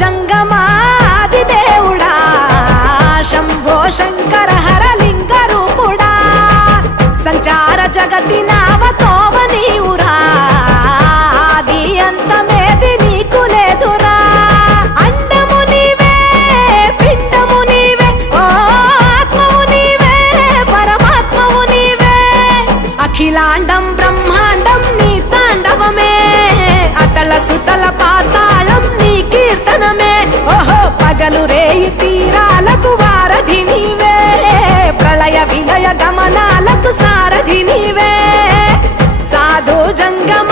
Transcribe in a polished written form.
జంగమాది దేవుడా శంభో శంకర హరలింగ రూపుడా సంచార జగతి నావతోవ నీవురా ఆది అంతమేది నీకు లేదురా అండము నీవే పిండము నీవే ఓ ఆత్మవు నీవే పరమాత్మవు నీవే అఖిలాండం బ్రహ్మాండం నీ తాండవమే అతల సుతల పాతాళం నీ కీర్తనమే ఓహో పగలు రేయి తీరాలకు వారధి నీవే ప్రళయ విలయ గమనాలకు సారథి నీవే సాధు జంగమ